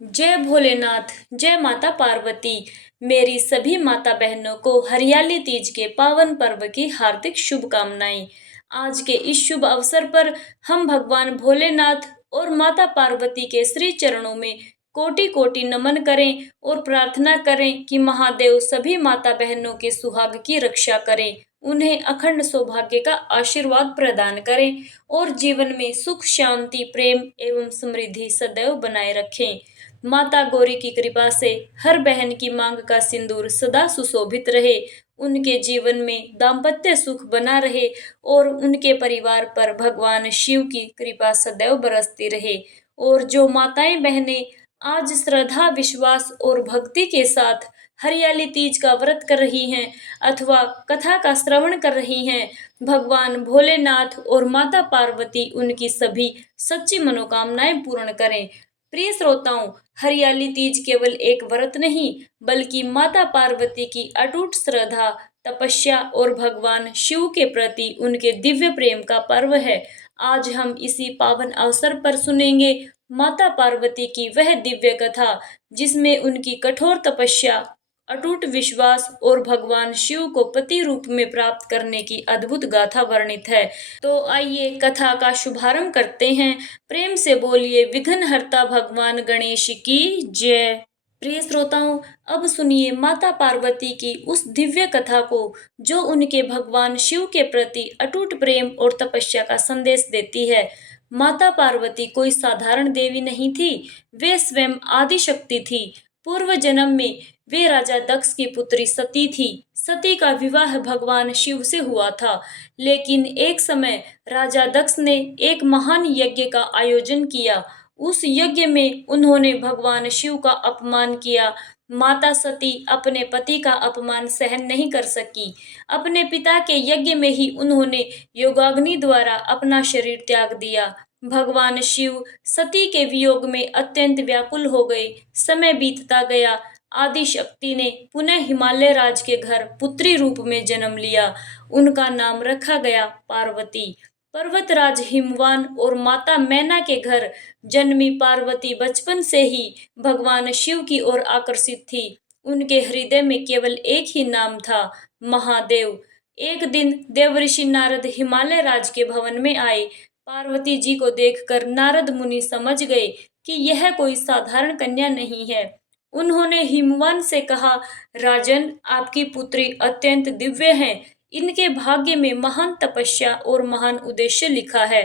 जय भोलेनाथ, जय माता पार्वती। मेरी सभी माता बहनों को हरियाली तीज के पावन पर्व की हार्दिक शुभकामनाएं। आज के इस शुभ अवसर पर हम भगवान भोलेनाथ और माता पार्वती के श्री चरणों में कोटि कोटि नमन करें और प्रार्थना करें कि महादेव सभी माता बहनों के सुहाग की रक्षा करें, उन्हें अखंड सौभाग्य का आशीर्वाद प्रदान करें और जीवन में सुख, शांति, प्रेम एवं समृद्धि सदैव बनाए रखें। माता गौरी की कृपा से हर बहन की मांग का सिंदूर सदा सुशोभित रहे, उनके जीवन में दाम्पत्य सुख बना रहे और उनके परिवार पर भगवान शिव की कृपा सदैव बरसती रहे। और जो माताएं बहनें आज श्रद्धा, विश्वास और भक्ति के साथ हरियाली तीज का व्रत कर रही हैं अथवा कथा का श्रवण कर रही हैं, भगवान भोलेनाथ और माता पार्वती उनकी सभी सच्ची मनोकामनाएं पूर्ण करें। प्रिय श्रोताओं, हरियाली तीज केवल एक व्रत नहीं बल्कि माता पार्वती की अटूट श्रद्धा, तपस्या और भगवान शिव के प्रति उनके दिव्य प्रेम का पर्व है। आज हम इसी पावन अवसर पर सुनेंगे माता पार्वती की वह दिव्य कथा जिसमें उनकी कठोर तपस्या, अटूट विश्वास और भगवान शिव को पति रूप में प्राप्त करने की अद्भुत गाथा वर्णित है। तो आइए कथा का शुभारंभ करते हैं। प्रेम से बोलिए विघ्नहर्ता भगवान गणेश की जय। प्रिय श्रोताओं, अब सुनिए माता पार्वती की उस दिव्य कथा को जो उनके भगवान शिव के प्रति अटूट प्रेम और तपस्या का संदेश देती है। माता पार्वती कोई साधारण देवी नहीं थी, वे स्वयं आदि शक्ति थी। पूर्व जन्म में वे राजा दक्ष की पुत्री सती थी। सती का विवाह भगवान शिव से हुआ था, लेकिन एक समय राजा दक्ष ने एक महान यज्ञ का आयोजन किया। उस यज्ञ में उन्होंने भगवान शिव का अपमान किया। माता सती अपने पति का अपमान सहन नहीं कर सकी। अपने पिता के यज्ञ में ही उन्होंने योगाग्नि द्वारा अपना शरीर त्याग दिया। भगवान शिव सती के वियोग में अत्यंत व्याकुल हो गए। समय बीतता गया। आदि शक्ति ने पुनः हिमालय राज के घर पुत्री रूप में जन्म लिया। उनका नाम रखा गया पार्वती। पर्वतराज हिमवान और माता मैना के घर जन्मी पार्वती बचपन से ही भगवान शिव की ओर आकर्षित थी। उनके हृदय में केवल एक ही नाम था, महादेव। एक दिन देवऋषि नारद हिमालय राज के भवन में आए। पार्वती जी को देखकर नारद मुनि समझ गए कि यह कोई साधारण कन्या नहीं है। उन्होंने हिमवान से कहा, राजन, आपकी पुत्री अत्यंत दिव्य है। इनके भाग्य में महान तपस्या और महान उद्देश्य लिखा है।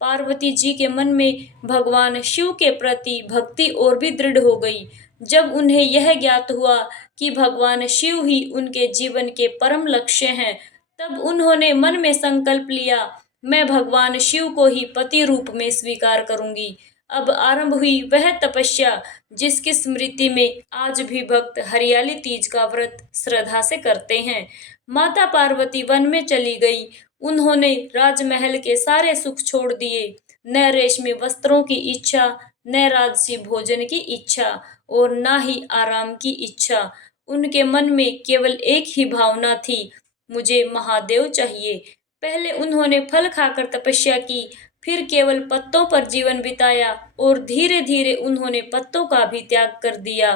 पार्वती जी के मन में भगवान शिव के प्रति भक्ति और भी दृढ़ हो गई। जब उन्हें यह ज्ञात हुआ कि भगवान शिव ही उनके जीवन के परम लक्ष्य हैं, तब उन्होंने मन में संकल्प लिया, मैं भगवान शिव को ही पति रूप में स्वीकार करूंगी। अब आरंभ हुई वह तपस्या जिसकी स्मृति में आज भी भक्त हरियाली तीज का व्रत श्रद्धा से करते हैं। माता पार्वती वन में चली गई। उन्होंने राजमहल के सारे सुख छोड़ दिए। न रेशमी वस्त्रों की इच्छा, न राजसी भोजन की इच्छा और ना ही आराम की इच्छा। उनके मन में केवल एक ही भावना थी, मुझे महादेव चाहिए। पहले उन्होंने फल खाकर तपस्या की, फिर केवल पत्तों पर जीवन बिताया और धीरे धीरे उन्होंने पत्तों का भी त्याग कर दिया।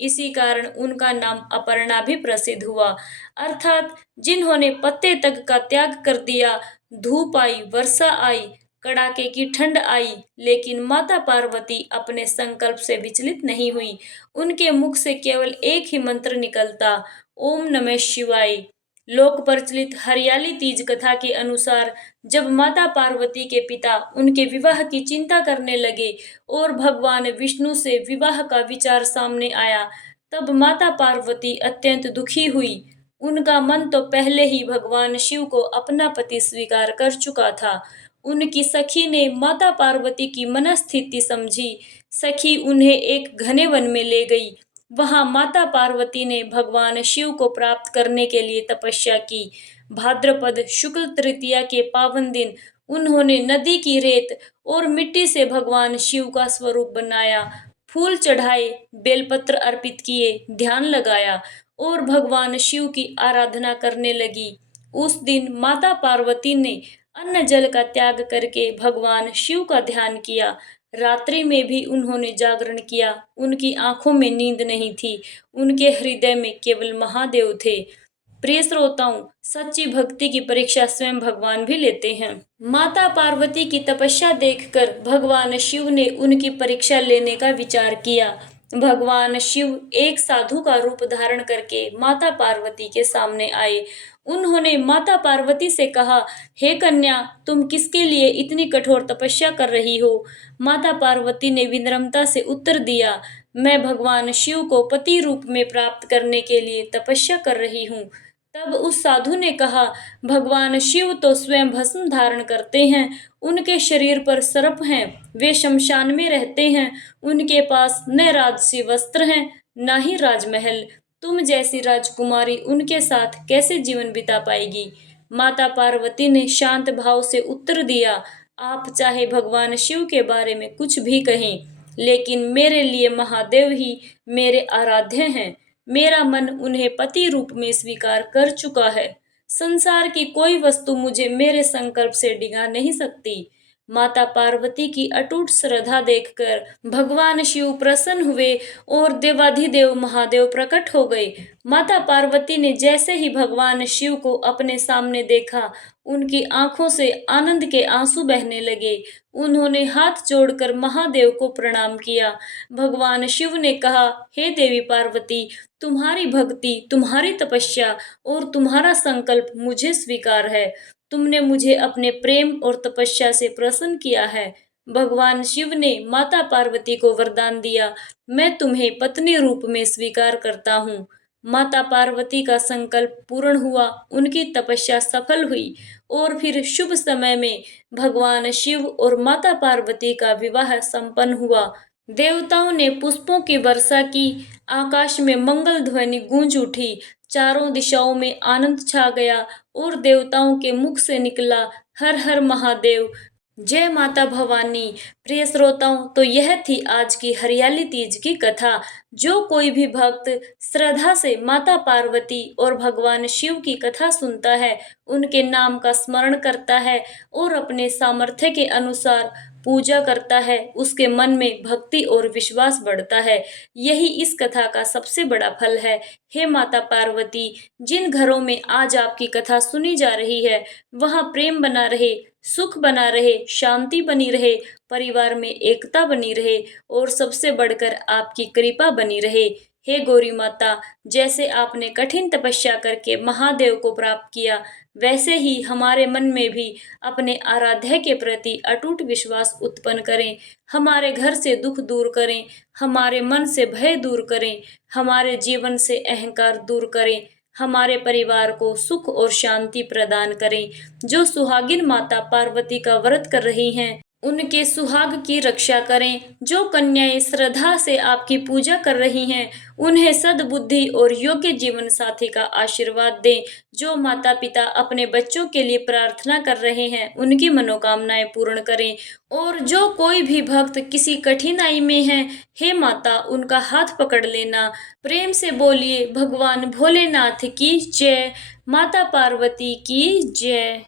इसी कारण उनका नाम अपर्णा भी प्रसिद्ध हुआ, अर्थात जिन्होंने पत्ते तक का त्याग कर दिया। धूप आई, वर्षा आई, कड़ाके की ठंड आई, लेकिन माता पार्वती अपने संकल्प से विचलित नहीं हुई। उनके मुख से केवल एक ही मंत्र निकलता, ओम नमः शिवाय। लोक प्रचलित हरियाली तीज कथा के अनुसार जब माता पार्वती के पिता उनके विवाह की चिंता करने लगे और भगवान विष्णु से विवाह का विचार सामने आया, तब माता पार्वती अत्यंत दुखी हुई। उनका मन तो पहले ही भगवान शिव को अपना पति स्वीकार कर चुका था। उनकी सखी ने माता पार्वती की मनस्थिति समझी। सखी उन्हें एक घने वन में ले गई। वहां माता पार्वती ने भगवान शिव को प्राप्त करने के लिए तपस्या की। भाद्रपद शुक्ल तृतीया के पावन दिन उन्होंने नदी की रेत और मिट्टी से भगवान शिव का स्वरूप बनाया, फूल चढ़ाए, बेलपत्र अर्पित किए, ध्यान लगाया और भगवान शिव की आराधना करने लगी। उस दिन माता पार्वती ने अन्न जल का त्याग करके भगवान शिव का ध्यान किया। रात्रि में भी उन्होंने जागरण किया। उनकी आंखों में नींद नहीं थी, उनके हृदय में केवल महादेव थे। प्रिय श्रोताओं, सच्ची भक्ति की परीक्षा स्वयं भगवान भी लेते हैं। माता पार्वती की तपस्या देखकर भगवान शिव ने उनकी परीक्षा लेने का विचार किया। भगवान शिव एक साधु का रूप धारण करके माता पार्वती के सामने आए। उन्होंने माता पार्वती से कहा, हे कन्या, तुम किसके लिए इतनी कठोर तपस्या कर रही हो? माता पार्वती ने विनम्रता से उत्तर दिया, मैं भगवान शिव को पति रूप में प्राप्त करने के लिए तपस्या कर रही हूँ। तब उस साधु ने कहा, भगवान शिव तो स्वयं भस्म धारण करते हैं, उनके शरीर पर सर्प हैं, वे शमशान में रहते हैं, उनके पास न राजसी वस्त्र हैं न ही राजमहल। तुम जैसी राजकुमारी उनके साथ कैसे जीवन बिता पाएगी? माता पार्वती ने शांत भाव से उत्तर दिया, आप चाहे भगवान शिव के बारे में कुछ भी कहें, लेकिन मेरे लिए महादेव ही मेरे आराध्य हैं। मेरा मन उन्हें पति रूप में स्वीकार कर चुका है। संसार की कोई वस्तु मुझे मेरे संकल्प से डिगा नहीं सकती। माता पार्वती की अटूट श्रद्धा देखकर भगवान शिव प्रसन्न हुए और देवाधिदेव महादेव प्रकट हो गए। माता पार्वती ने जैसे ही भगवान शिव को अपने सामने देखा, उनकी आंखों से आनंद के आंसू बहने लगे। उन्होंने हाथ जोड़कर महादेव को प्रणाम किया। भगवान शिव ने कहा, हे देवी पार्वती, तुम्हारी भक्ति, तुम्हारी तपस्या और तुम्हारा संकल्प मुझे स्वीकार है। तुमने मुझे अपने प्रेम और तपस्या से प्रसन्न किया है। भगवान शिव ने माता पार्वती को वरदान दिया, मैं तुम्हें पत्नी रूप में स्वीकार करता हूँ। माता पार्वती का संकल्प पूर्ण हुआ, उनकी तपस्या सफल हुई और फिर शुभ समय में भगवान शिव और माता पार्वती का विवाह संपन्न हुआ। देवताओं ने पुष्पों की वर्षा की, आकाश में मंगल ध्वनि गूंज उठी, चारों दिशाओं में आनंद छा गया और देवताओं के मुख से निकला, हर हर महादेव, जय माता भवानी। प्रिय श्रोताओं, तो यह थी आज की हरियाली तीज की कथा। जो कोई भी भक्त श्रद्धा से माता पार्वती और भगवान शिव की कथा सुनता है, उनके नाम का स्मरण करता है और अपने सामर्थ्य के अनुसार पूजा करता है, उसके मन में भक्ति और विश्वास बढ़ता है। यही इस कथा का सबसे बड़ा फल है। हे माता पार्वती, जिन घरों में आज आपकी कथा सुनी जा रही है, वहाँ प्रेम बना रहे, सुख बना रहे, शांति बनी रहे, परिवार में एकता बनी रहे और सबसे बढ़कर आपकी कृपा बनी रहे। हे गौरी माता, जैसे आपने कठिन तपस्या करके महादेव को प्राप्त किया, वैसे ही हमारे मन में भी अपने आराध्य के प्रति अटूट विश्वास उत्पन्न करें। हमारे घर से दुख दूर करें, हमारे मन से भय दूर करें, हमारे जीवन से अहंकार दूर करें, हमारे परिवार को सुख और शांति प्रदान करें। जो सुहागिन माता पार्वती का व्रत कर रही हैं, उनके सुहाग की रक्षा करें। जो कन्याएं श्रद्धा से आपकी पूजा कर रही हैं, उन्हें सद्बुद्धि और योग्य जीवन साथी का आशीर्वाद दें। जो माता पिता अपने बच्चों के लिए प्रार्थना कर रहे हैं, उनकी मनोकामनाएं पूर्ण करें। और जो कोई भी भक्त किसी कठिनाई में है, हे माता, उनका हाथ पकड़ लेना। प्रेम से बोलिए, भगवान भोलेनाथ की जय, माता पार्वती की जय।